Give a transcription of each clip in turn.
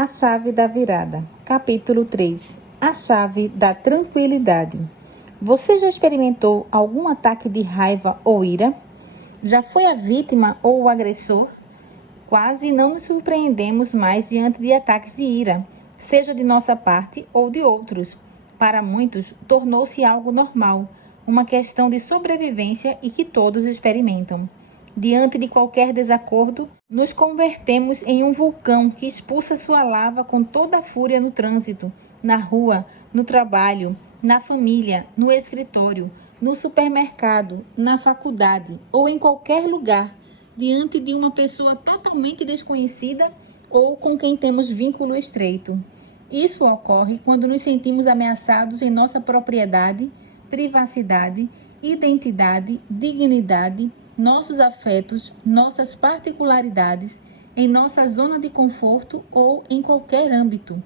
A chave da virada. Capítulo 3. A chave da tranquilidade. Você já experimentou algum ataque de raiva ou ira? Já foi a vítima ou o agressor? Quase não nos surpreendemos mais diante de ataques de ira, seja de nossa parte ou de outros. Para muitos, tornou-se algo normal, uma questão de sobrevivência e que todos experimentam. Diante de qualquer desacordo, nos convertemos em um vulcão que expulsa sua lava com toda a fúria no trânsito, na rua, no trabalho, na família, no escritório, no supermercado, na faculdade ou em qualquer lugar, diante de uma pessoa totalmente desconhecida ou com quem temos vínculo estreito. Isso ocorre quando nos sentimos ameaçados em nossa propriedade, privacidade, identidade, dignidade, nossos afetos, nossas particularidades, em nossa zona de conforto ou em qualquer âmbito.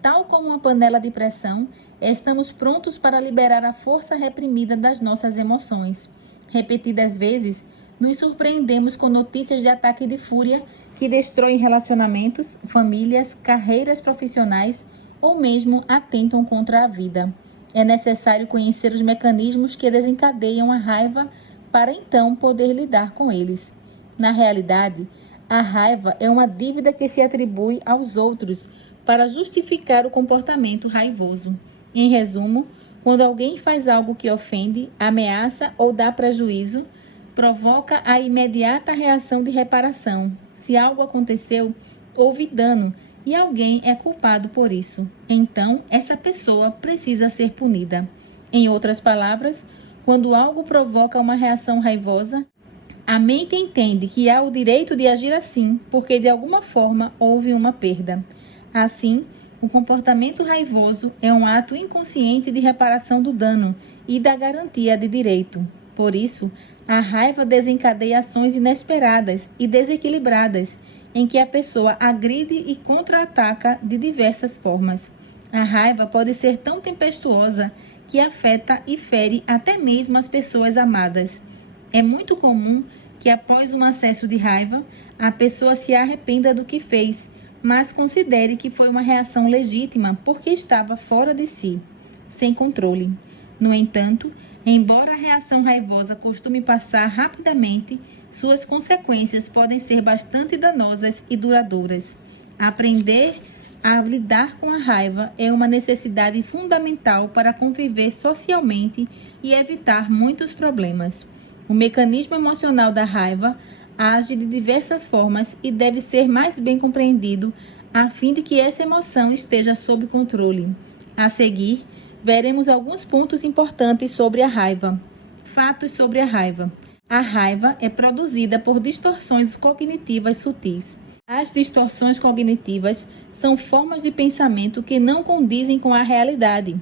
Tal como uma panela de pressão, estamos prontos para liberar a força reprimida das nossas emoções. Repetidas vezes, nos surpreendemos com notícias de ataque de fúria que destroem relacionamentos, famílias, carreiras profissionais ou mesmo atentam contra a vida. É necessário conhecer os mecanismos que desencadeiam a raiva para então poder lidar com eles. Na realidade, a raiva é uma dívida que se atribui aos outros para justificar o comportamento raivoso. Em resumo, quando alguém faz algo que ofende, ameaça ou dá prejuízo, provoca a imediata reação de reparação. Se algo aconteceu, houve dano e alguém é culpado por isso. Então, essa pessoa precisa ser punida. Em outras palavras, quando algo provoca uma reação raivosa, a mente entende que há o direito de agir assim, porque de alguma forma houve uma perda. Assim, o comportamento raivoso é um ato inconsciente de reparação do dano e da garantia de direito. Por isso, a raiva desencadeia ações inesperadas e desequilibradas, em que a pessoa agride e contra-ataca de diversas formas. A raiva pode ser tão tempestuosa que afeta e fere até mesmo as pessoas amadas. É muito comum que após um acesso de raiva, a pessoa se arrependa do que fez, mas considere que foi uma reação legítima porque estava fora de si, sem controle. No entanto, embora a reação raivosa costume passar rapidamente, suas consequências podem ser bastante danosas e duradouras. Aprender a lidar com a raiva é uma necessidade fundamental para conviver socialmente e evitar muitos problemas. O mecanismo emocional da raiva age de diversas formas e deve ser mais bem compreendido a fim de que essa emoção esteja sob controle. A seguir, veremos alguns pontos importantes sobre a raiva. Fatos sobre a raiva. A raiva é produzida por distorções cognitivas sutis. As distorções cognitivas são formas de pensamento que não condizem com a realidade.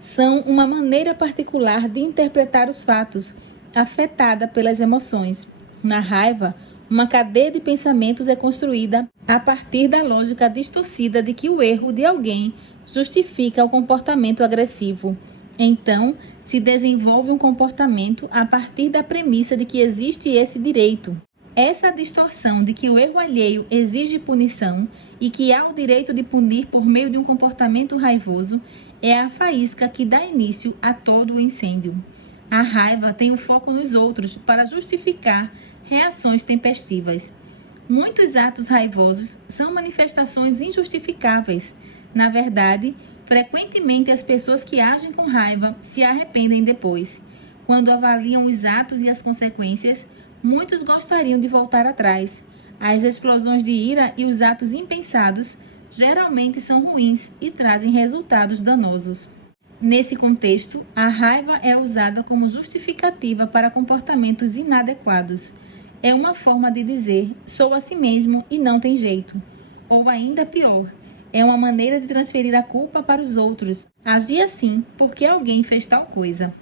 São uma maneira particular de interpretar os fatos, afetada pelas emoções. Na raiva, uma cadeia de pensamentos é construída a partir da lógica distorcida de que o erro de alguém justifica o comportamento agressivo. Então, se desenvolve um comportamento a partir da premissa de que existe esse direito. Essa distorção de que o erro alheio exige punição e que há o direito de punir por meio de um comportamento raivoso é a faísca que dá início a todo o incêndio. A raiva tem o foco nos outros para justificar reações tempestivas. Muitos atos raivosos são manifestações injustificáveis. Na verdade, frequentemente as pessoas que agem com raiva se arrependem depois. Quando avaliam os atos e as consequências, muitos gostariam de voltar atrás. As explosões de ira e os atos impensados geralmente são ruins e trazem resultados danosos. Nesse contexto, a raiva é usada como justificativa para comportamentos inadequados. É uma forma de dizer, sou assim mesmo e não tem jeito. Ou ainda pior, é uma maneira de transferir a culpa para os outros. Agir assim porque alguém fez tal coisa.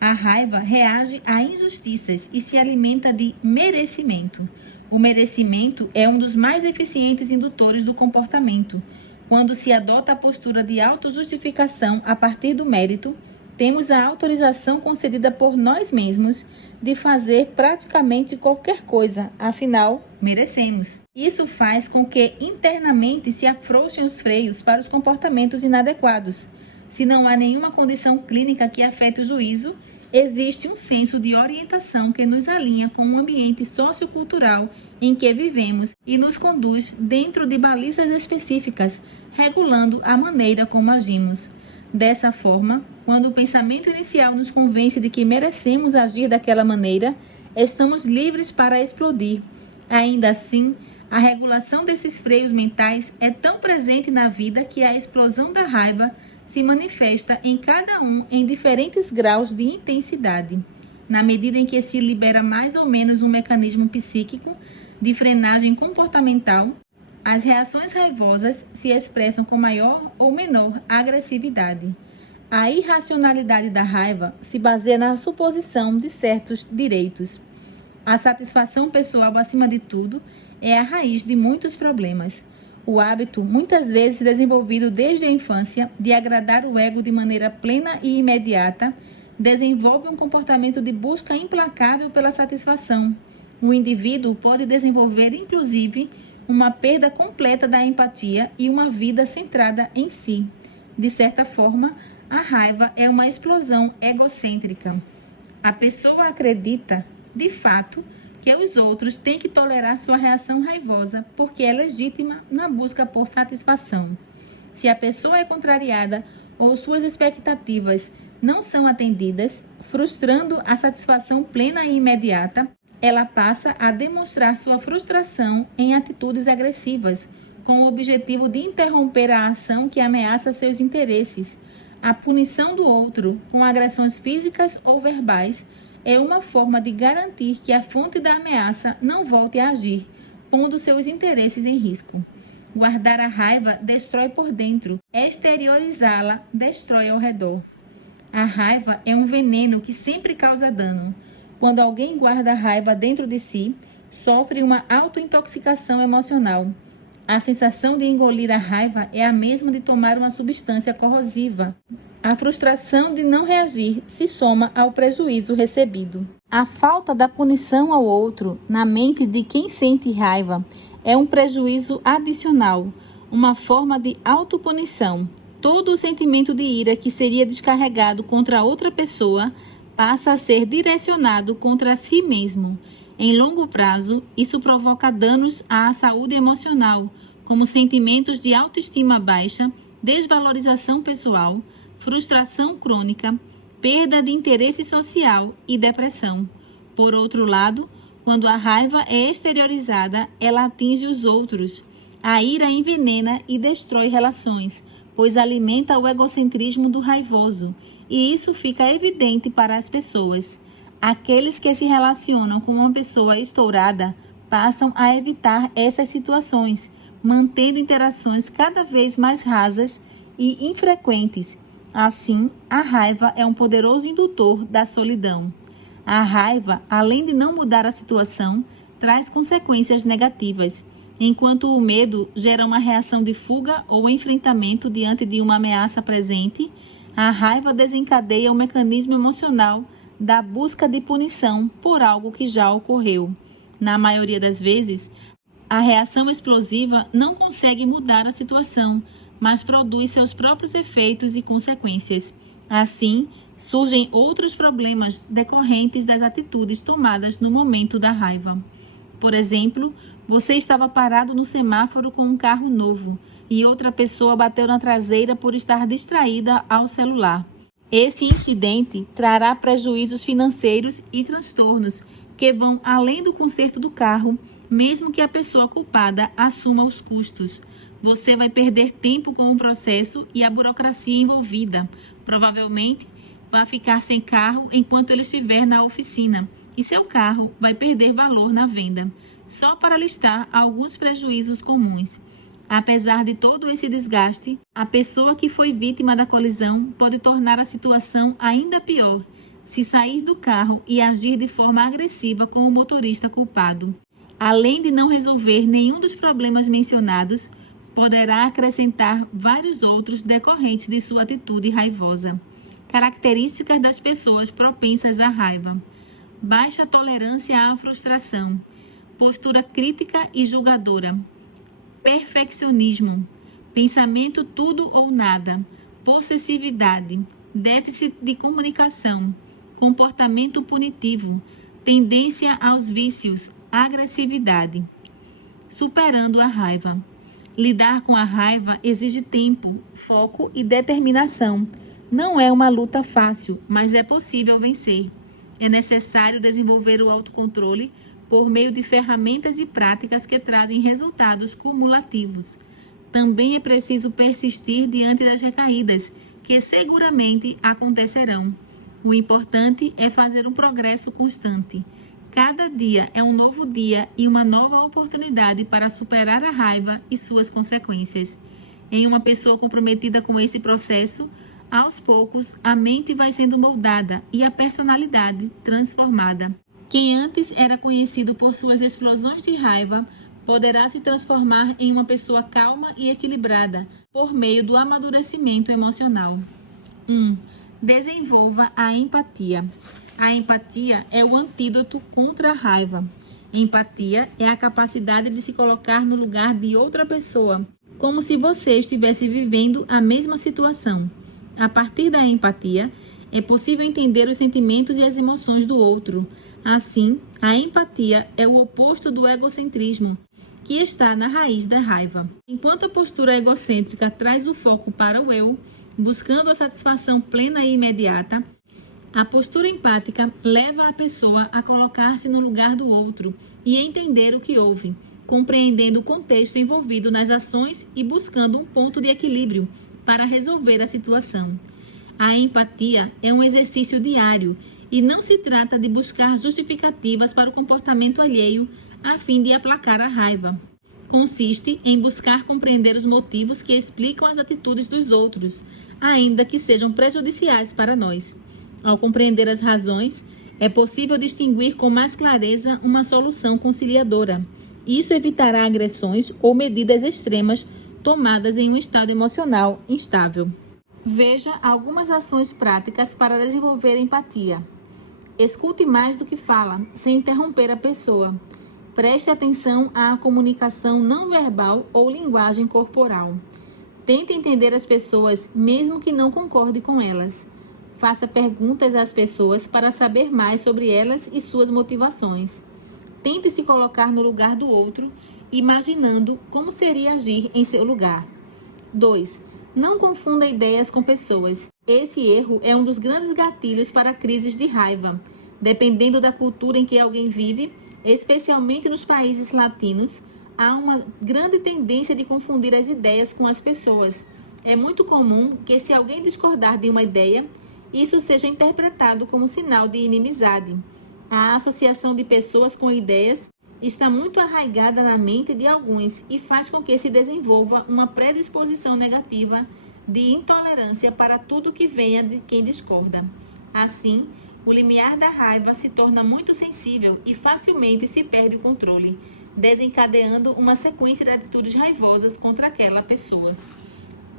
A raiva reage a injustiças e se alimenta de merecimento. O merecimento é um dos mais eficientes indutores do comportamento. Quando se adota a postura de autojustificação a partir do mérito, Temos a autorização concedida por nós mesmos de fazer praticamente qualquer coisa, afinal, merecemos. Isso faz com que internamente se afrouxem os freios para os comportamentos inadequados. Se não há nenhuma condição clínica que afete o juízo, existe um senso de orientação que nos alinha com o ambiente sociocultural em que vivemos e nos conduz dentro de balizas específicas, regulando a maneira como agimos. Dessa forma, quando o pensamento inicial nos convence de que merecemos agir daquela maneira, estamos livres para explodir. Ainda assim, a regulação desses freios mentais é tão presente na vida que a explosão da raiva se manifesta em cada um em diferentes graus de intensidade. Na medida em que se libera mais ou menos um mecanismo psíquico de frenagem comportamental, as reações raivosas se expressam com maior ou menor agressividade. A irracionalidade da raiva se baseia na suposição de certos direitos. A satisfação pessoal, acima de tudo, é a raiz de muitos problemas. O hábito, muitas vezes desenvolvido desde a infância, de agradar o ego de maneira plena e imediata, desenvolve um comportamento de busca implacável pela satisfação. O indivíduo pode desenvolver, inclusive, uma perda completa da empatia e uma vida centrada em si. De certa forma, a raiva é uma explosão egocêntrica. A pessoa acredita, de fato, que os outros têm que tolerar sua reação raivosa porque é legítima na busca por satisfação. Se a pessoa é contrariada ou suas expectativas não são atendidas, frustrando a satisfação plena e imediata, ela passa a demonstrar sua frustração em atitudes agressivas, com o objetivo de interromper a ação que ameaça seus interesses. A punição do outro, com agressões físicas ou verbais, é uma forma de garantir que a fonte da ameaça não volte a agir, pondo seus interesses em risco. Guardar a raiva destrói por dentro, exteriorizá-la destrói ao redor. A raiva é um veneno que sempre causa dano. Quando alguém guarda a raiva dentro de si, sofre uma autointoxicação emocional. A sensação de engolir a raiva é a mesma de tomar uma substância corrosiva. A frustração de não reagir se soma ao prejuízo recebido. A falta da punição ao outro, na mente de quem sente raiva, é um prejuízo adicional, uma forma de autopunição. Todo o sentimento de ira que seria descarregado contra outra pessoa passa a ser direcionado contra si mesmo. Em longo prazo, isso provoca danos à saúde emocional, como sentimentos de autoestima baixa, desvalorização pessoal, frustração crônica, perda de interesse social e depressão. Por outro lado, quando a raiva é exteriorizada, ela atinge os outros. A ira envenena e destrói relações, pois alimenta o egocentrismo do raivoso, e isso fica evidente para as pessoas. Aqueles que se relacionam com uma pessoa estourada passam a evitar essas situações, mantendo interações cada vez mais rasas e infrequentes. Assim, a raiva é um poderoso indutor da solidão. A raiva, além de não mudar a situação, traz consequências negativas. Enquanto o medo gera uma reação de fuga ou enfrentamento diante de uma ameaça presente, a raiva desencadeia o mecanismo emocional da busca de punição por algo que já ocorreu. Na maioria das vezes, a reação explosiva não consegue mudar a situação, mas produz seus próprios efeitos e consequências. Assim, surgem outros problemas decorrentes das atitudes tomadas no momento da raiva. Por exemplo, você estava parado no semáforo com um carro novo e outra pessoa bateu na traseira por estar distraída ao celular. Esse incidente trará prejuízos financeiros e transtornos que vão além do conserto do carro, mesmo que a pessoa culpada assuma os custos. Você vai perder tempo com o processo e a burocracia envolvida. Provavelmente, vai ficar sem carro enquanto ele estiver na oficina e seu carro vai perder valor na venda. Só para listar alguns prejuízos comuns. Apesar de todo esse desgaste, a pessoa que foi vítima da colisão pode tornar a situação ainda pior se sair do carro e agir de forma agressiva com o motorista culpado. Além de não resolver nenhum dos problemas mencionados, poderá acrescentar vários outros decorrentes de sua atitude raivosa. Características das pessoas propensas à raiva: baixa tolerância à frustração, postura crítica e julgadora, perfeccionismo, pensamento tudo ou nada, possessividade, déficit de comunicação, comportamento punitivo, tendência aos vícios, agressividade. Superando a raiva. Lidar com a raiva exige tempo, foco e determinação. Não é uma luta fácil, mas é possível vencer. É necessário desenvolver o autocontrole por meio de ferramentas e práticas que trazem resultados cumulativos. Também é preciso persistir diante das recaídas, que seguramente acontecerão. O importante é fazer um progresso constante. Cada dia é um novo dia e uma nova oportunidade para superar a raiva e suas consequências. Em uma pessoa comprometida com esse processo, aos poucos a mente vai sendo moldada e a personalidade transformada. Quem antes era conhecido por suas explosões de raiva, poderá se transformar em uma pessoa calma e equilibrada por meio do amadurecimento emocional. 1. Desenvolva a empatia. A empatia é o antídoto contra a raiva. Empatia é a capacidade de se colocar no lugar de outra pessoa, como se você estivesse vivendo a mesma situação. A partir da empatia, é possível entender os sentimentos e as emoções do outro. Assim, a empatia é o oposto do egocentrismo, que está na raiz da raiva. Enquanto a postura egocêntrica traz o foco para o eu, buscando a satisfação plena e imediata, a postura empática leva a pessoa a colocar-se no lugar do outro e entender o que houve, compreendendo o contexto envolvido nas ações e buscando um ponto de equilíbrio para resolver a situação. A empatia é um exercício diário e não se trata de buscar justificativas para o comportamento alheio a fim de aplacar a raiva. Consiste em buscar compreender os motivos que explicam as atitudes dos outros, ainda que sejam prejudiciais para nós. Ao compreender as razões, é possível distinguir com mais clareza uma solução conciliadora. Isso evitará agressões ou medidas extremas tomadas em um estado emocional instável. Veja algumas ações práticas para desenvolver empatia. Escute mais do que fala, sem interromper a pessoa. Preste atenção à comunicação não verbal ou linguagem corporal. Tente entender as pessoas, mesmo que não concorde com elas. Faça perguntas às pessoas para saber mais sobre elas e suas motivações. Tente se colocar no lugar do outro, imaginando como seria agir em seu lugar. 2. Não confunda ideias com pessoas. Esse erro é um dos grandes gatilhos para crises de raiva. Dependendo da cultura em que alguém vive, especialmente nos países latinos, há uma grande tendência de confundir as ideias com as pessoas. É muito comum que, se alguém discordar de uma ideia, isso seja interpretado como sinal de inimizade. A associação de pessoas com ideias está muito arraigada na mente de alguns e faz com que se desenvolva uma predisposição negativa de intolerância para tudo que venha de quem discorda. Assim, o limiar da raiva se torna muito sensível e facilmente se perde o controle, desencadeando uma sequência de atitudes raivosas contra aquela pessoa.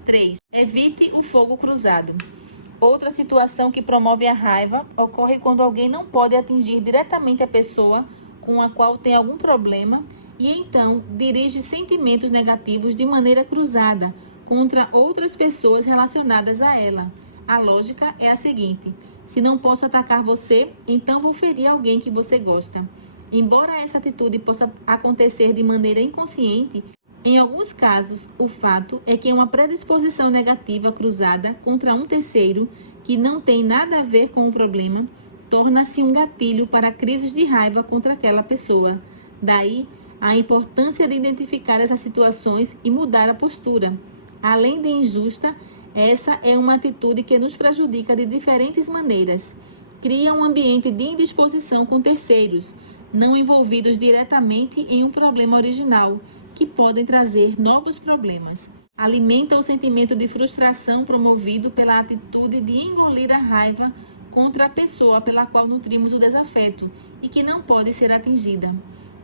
3. Evite o fogo cruzado. Outra situação que promove a raiva ocorre quando alguém não pode atingir diretamente a pessoa com a qual tem algum problema e então dirige sentimentos negativos de maneira cruzada contra outras pessoas relacionadas a ela. A lógica é a seguinte: se não posso atacar você, então vou ferir alguém que você gosta. Embora essa atitude possa acontecer de maneira inconsciente, em alguns casos, o fato é que uma predisposição negativa cruzada contra um terceiro, que não tem nada a ver com o problema, torna-se um gatilho para crises de raiva contra aquela pessoa. Daí, a importância de identificar essas situações e mudar a postura. Além de injusta, essa é uma atitude que nos prejudica de diferentes maneiras. Cria um ambiente de indisposição com terceiros, não envolvidos diretamente em um problema original, que podem trazer novos problemas. Alimenta o sentimento de frustração promovido pela atitude de engolir a raiva contra a pessoa pela qual nutrimos o desafeto e que não pode ser atingida.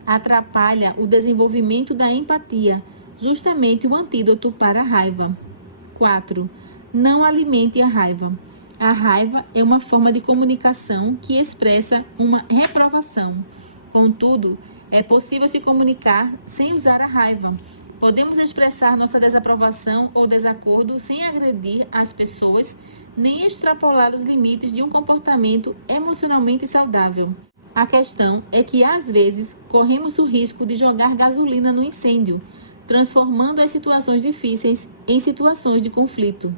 Atrapalha o desenvolvimento da empatia, justamente o antídoto para a raiva. 4. Não alimente a raiva. A raiva é uma forma de comunicação que expressa uma reprovação. Contudo, é possível se comunicar sem usar a raiva. Podemos expressar nossa desaprovação ou desacordo sem agredir as pessoas, nem extrapolar os limites de um comportamento emocionalmente saudável. A questão é que, às vezes, corremos o risco de jogar gasolina no incêndio, transformando as situações difíceis em situações de conflito.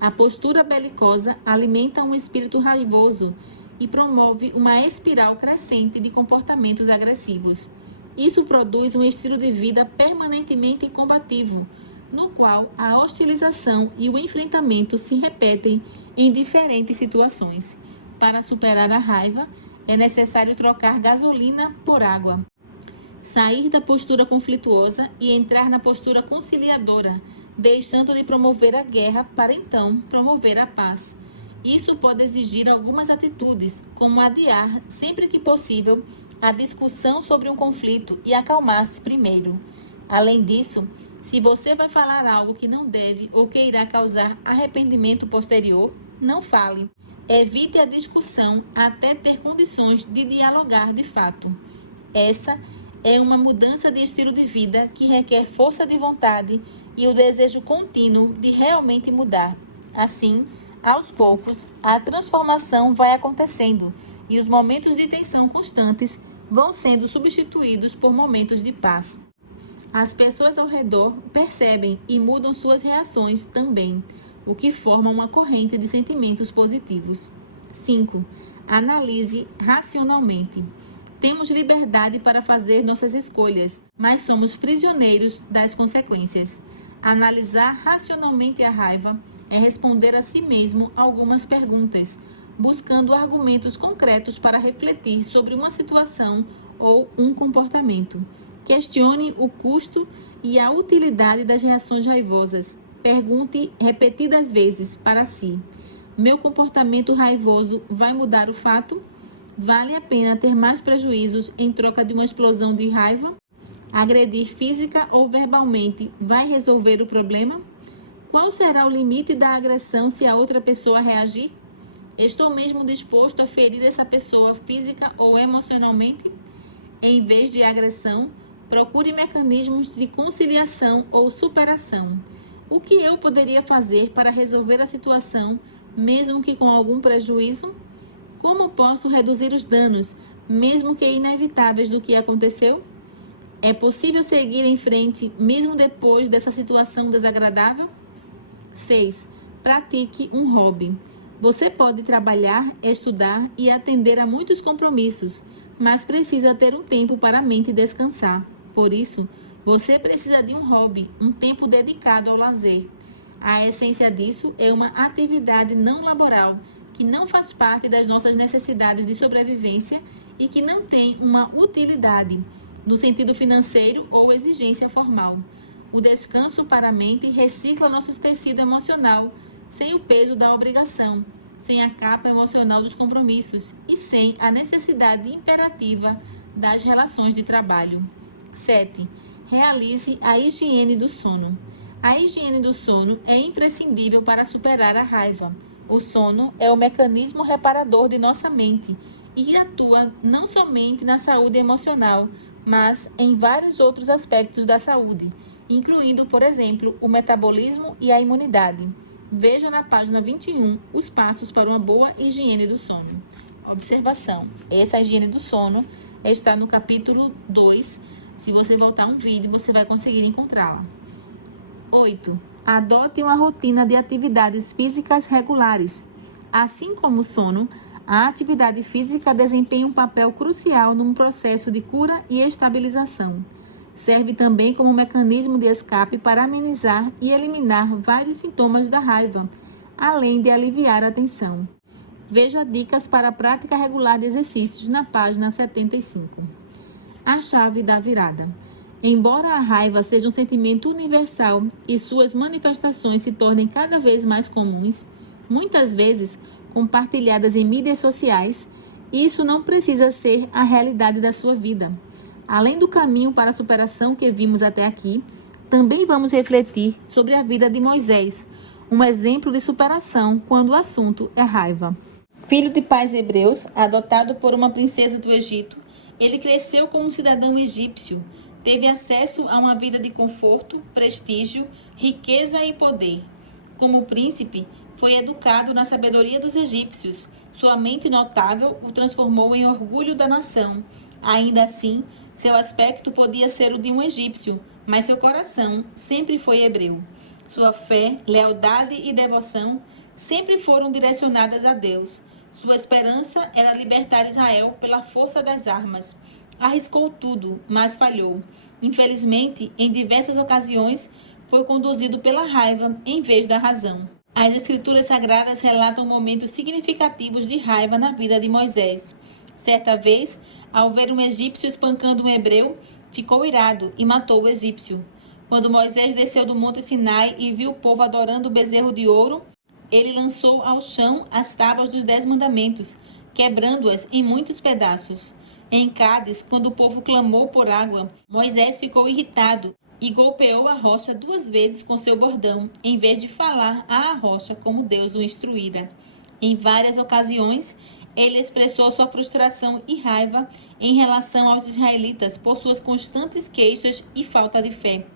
A postura belicosa alimenta um espírito raivoso e promove uma espiral crescente de comportamentos agressivos. Isso produz um estilo de vida permanentemente combativo, no qual a hostilização e o enfrentamento se repetem em diferentes situações. Para superar a raiva, é necessário trocar gasolina por água. Sair da postura conflituosa e entrar na postura conciliadora, deixando de promover a guerra para então promover a paz. Isso pode exigir algumas atitudes, como adiar, sempre que possível, a discussão sobre um conflito e acalmar-se primeiro. Além disso, se você vai falar algo que não deve ou que irá causar arrependimento posterior, não fale. Evite a discussão até ter condições de dialogar de fato. Essa é uma mudança de estilo de vida que requer força de vontade e o desejo contínuo de realmente mudar. Assim, aos poucos, a transformação vai acontecendo e os momentos de tensão constantes vão sendo substituídos por momentos de paz. As pessoas ao redor percebem e mudam suas reações também, o que forma uma corrente de sentimentos positivos. 5. Analise racionalmente. Temos liberdade para fazer nossas escolhas, mas somos prisioneiros das consequências. Analisar racionalmente a raiva é responder a si mesmo algumas perguntas, buscando argumentos concretos para refletir sobre uma situação ou um comportamento. Questione o custo e a utilidade das reações raivosas. Pergunte repetidas vezes para si: meu comportamento raivoso vai mudar o fato? Vale a pena ter mais prejuízos em troca de uma explosão de raiva? Agredir física ou verbalmente vai resolver o problema? Qual será o limite da agressão se a outra pessoa reagir? Estou mesmo disposto a ferir essa pessoa física ou emocionalmente? Em vez de agressão, procure mecanismos de conciliação ou superação. O que eu poderia fazer para resolver a situação, mesmo que com algum prejuízo? Como posso reduzir os danos, mesmo que inevitáveis do que aconteceu? É possível seguir em frente, mesmo depois dessa situação desagradável? 6. Pratique um hobby. Você pode trabalhar, estudar e atender a muitos compromissos, mas precisa ter um tempo para a mente descansar. Por isso, você precisa de um hobby, um tempo dedicado ao lazer. A essência disso é uma atividade não laboral, que não faz parte das nossas necessidades de sobrevivência e que não tem uma utilidade, no sentido financeiro ou exigência formal. O descanso para a mente recicla nosso tecido emocional, sem o peso da obrigação, sem a capa emocional dos compromissos e sem a necessidade imperativa das relações de trabalho. 7. Realize a higiene do sono. A higiene do sono é imprescindível para superar a raiva. O sono é o mecanismo reparador de nossa mente e atua não somente na saúde emocional, mas em vários outros aspectos da saúde, incluindo, por exemplo, o metabolismo e a imunidade. Veja na página 21 os passos para uma boa higiene do sono. Observação: essa higiene do sono está no capítulo 2. Se você voltar um vídeo, você vai conseguir encontrá-la. 8. Adote uma rotina de atividades físicas regulares. Assim como o sono, a atividade física desempenha um papel crucial num processo de cura e estabilização. Serve também como um mecanismo de escape para amenizar e eliminar vários sintomas da raiva, além de aliviar a tensão. Veja dicas para a prática regular de exercícios na página 75. A chave da virada. Embora a raiva seja um sentimento universal e suas manifestações se tornem cada vez mais comuns, muitas vezes compartilhadas em mídias sociais, isso não precisa ser a realidade da sua vida. Além do caminho para a superação que vimos até aqui, também vamos refletir sobre a vida de Moisés, um exemplo de superação quando o assunto é raiva. Filho de pais hebreus, adotado por uma princesa do Egito, ele cresceu como um cidadão egípcio, teve acesso a uma vida de conforto, prestígio, riqueza e poder. Como príncipe, foi educado na sabedoria dos egípcios. Sua mente notável o transformou em orgulho da nação. Ainda assim, seu aspecto podia ser o de um egípcio, mas seu coração sempre foi hebreu. Sua fé, lealdade e devoção sempre foram direcionadas a Deus. Sua esperança era libertar Israel pela força das armas. Arriscou tudo, mas falhou. Infelizmente, em diversas ocasiões, foi conduzido pela raiva em vez da razão. As Escrituras Sagradas relatam momentos significativos de raiva na vida de Moisés. Certa vez, ao ver um egípcio espancando um hebreu, ficou irado e matou o egípcio. Quando Moisés desceu do monte Sinai e viu o povo adorando o bezerro de ouro, ele lançou ao chão as tábuas dos 10 mandamentos, quebrando-as em muitos pedaços. Em Cádiz, quando o povo clamou por água, Moisés ficou irritado e golpeou a rocha 2 vezes com seu bordão, em vez de falar à rocha como Deus o instruíra. Em várias ocasiões, ele expressou sua frustração e raiva em relação aos israelitas por suas constantes queixas e falta de fé.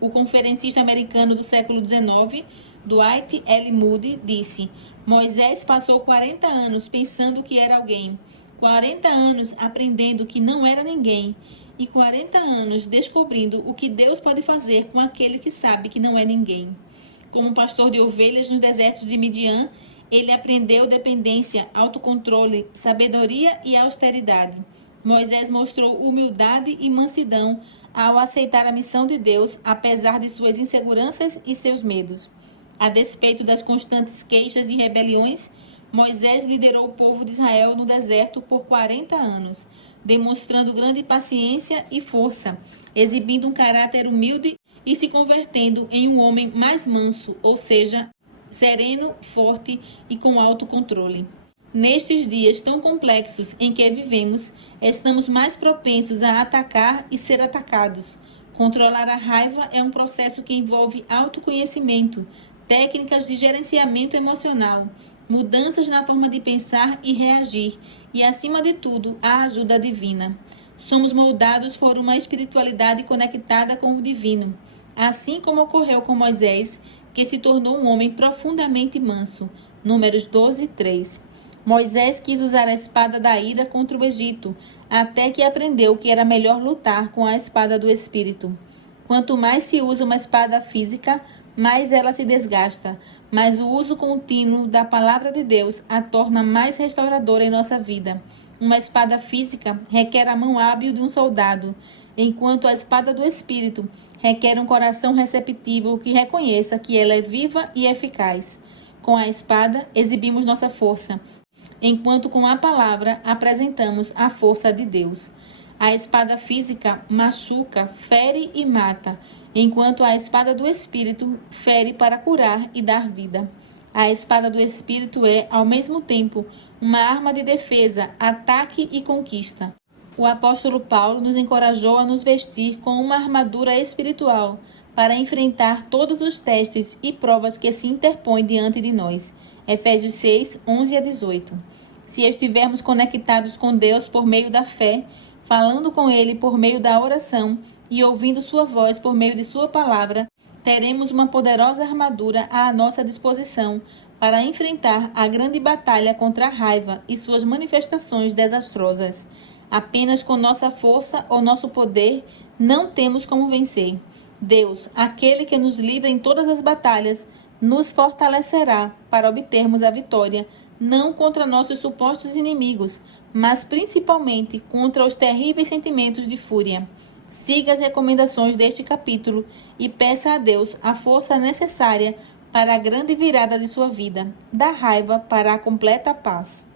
O conferencista americano do século XIX, Dwight L. Moody, disse: Moisés passou 40 anos pensando que era alguém, 40 anos aprendendo que não era ninguém e 40 anos descobrindo o que Deus pode fazer com aquele que sabe que não é ninguém. Como pastor de ovelhas nos desertos de Midian, ele aprendeu dependência, autocontrole, sabedoria e austeridade. Moisés mostrou humildade e mansidão ao aceitar a missão de Deus, apesar de suas inseguranças e seus medos. A despeito das constantes queixas e rebeliões, Moisés liderou o povo de Israel no deserto por 40 anos, demonstrando grande paciência e força, exibindo um caráter humilde e se convertendo em um homem mais manso, ou seja, sereno, forte e com autocontrole. Nestes dias tão complexos em que vivemos, estamos mais propensos a atacar e ser atacados. Controlar a raiva é um processo que envolve autoconhecimento, técnicas de gerenciamento emocional, mudanças na forma de pensar e reagir e, acima de tudo, a ajuda divina. Somos moldados por uma espiritualidade conectada com o divino, assim como ocorreu com Moisés, que se tornou um homem profundamente manso. Números 12, 3. Moisés quis usar a espada da ira contra o Egito, até que aprendeu que era melhor lutar com a espada do Espírito. Quanto mais se usa uma espada física, mais ela se desgasta, mas o uso contínuo da palavra de Deus a torna mais restauradora em nossa vida. Uma espada física requer a mão hábil de um soldado, enquanto a espada do Espírito requer um coração receptivo que reconheça que ela é viva e eficaz. Com a espada, exibimos nossa força, enquanto com a palavra apresentamos a força de Deus. A espada física machuca, fere e mata, enquanto a espada do Espírito fere para curar e dar vida. A espada do Espírito é, ao mesmo tempo, uma arma de defesa, ataque e conquista. O apóstolo Paulo nos encorajou a nos vestir com uma armadura espiritual para enfrentar todos os testes e provas que se interpõem diante de nós. Efésios 6, 11 a 18. Se estivermos conectados com Deus por meio da fé, falando com Ele por meio da oração e ouvindo sua voz por meio de sua palavra, teremos uma poderosa armadura à nossa disposição para enfrentar a grande batalha contra a raiva e suas manifestações desastrosas. Apenas com nossa força ou nosso poder não temos como vencer. Deus, aquele que nos livra em todas as batalhas, nos fortalecerá para obtermos a vitória, não contra nossos supostos inimigos, mas principalmente contra os terríveis sentimentos de fúria. Siga as recomendações deste capítulo e peça a Deus a força necessária para a grande virada de sua vida, da raiva para a completa paz.